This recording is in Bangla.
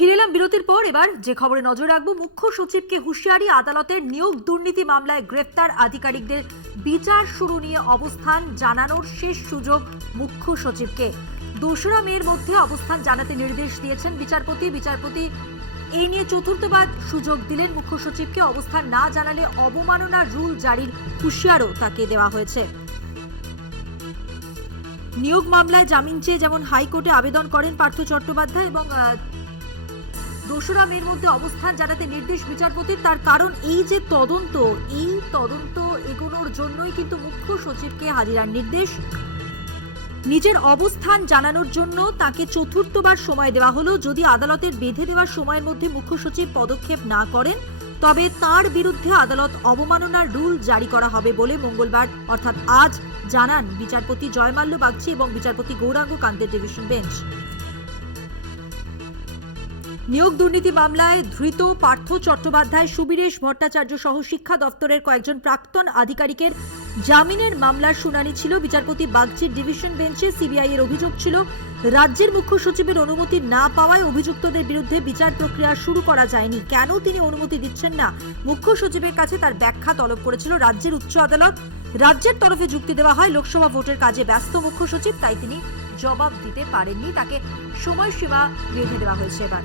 ফিরে এলাম বিরতির পর। এবার যে খবরে নজর রাখবো, মুখ্য সচিবকে হুঁশিয়ারি, আদালতের নিয়োগ দুর্নীতি মামলায় গ্রেফতার আধিকারিকদের বিচার শুরু নিয়ে অবস্থান জানানোর শেষ সুযোগ মুখ্য সচিবকে। 2রা মের মধ্যে অবস্থান জানাতে নির্দেশ দিয়েছেন বিচারপতি এই নিয়ে চতুর্থবার সুযোগ দিলেন মুখ্য সচিবকে। অবস্থান না জানালে অবমাননার রুল জারির হুঁশিয়ারও তাকে দেওয়া হয়েছে। নিয়োগ মামলায় জামিন চেয়ে যেমন হাইকোর্টে আবেদন করেন পার্থ চট্টোপাধ্যায় এবং 2রা মের মধ্যে অবস্থান জানাতে নির্দেশ বিচারপতির, তার কারণ এই যে তদন্ত এগোনোর জন্যই কিন্তু মুখ্য সচিবকে হাজিরার নির্দেশ। নিজের অবস্থান জানানোর জন্য তাকে চতুর্থবার সময় দেওয়া হলো। যদি আদালতের বেঁধে দেওয়ার সময়ের মধ্যে মুখ্য সচিব পদক্ষেপ না করেন তবে তার বিরুদ্ধে আদালত অবমাননার রুল জারি করা হবে বলে মঙ্গলবার অর্থাৎ আজ জানান বিচারপতি জয়মাল্য বাগচি এবং বিচারপতি গৌরাঙ্গ কান্তের ডিভিশন বেঞ্চ। নিয়োগ দুর্নীতি মামলায় ধৃত পার্থ চট্টোপাধ্যায়, সুবীরেশ ভট্টাচার্য সহ শিক্ষা দপ্তরের কয়েকজন প্রাক্তন আধিকারিকের জামিনের মামলার শুনানি ছিল বিচারপতি বাগচির ডিভিশন বেঞ্চে। সিবিআই এর অভিযোগ ছিল, রাজ্যের মুখ্য সচিবের অনুমতি না পাওয়ায় অভিযুক্তদের বিরুদ্ধে বিচার প্রক্রিয়া শুরু করা যায়নি। কেন তিনি অনুমতি দিচ্ছেন না, মুখ্য সচিবের কাছে তার ব্যাখ্যা তলব করেছিল রাজ্যের উচ্চ আদালত। রাজ্যের তরফে যুক্তি দেওয়া হয়, লোকসভা ভোটের কাজে ব্যস্ত মুখ্য সচিব, তাই তিনি জবাব দিতে পারেননি। তাকে সময়সীমা বেঁধে দেওয়া হয়েছে। এবার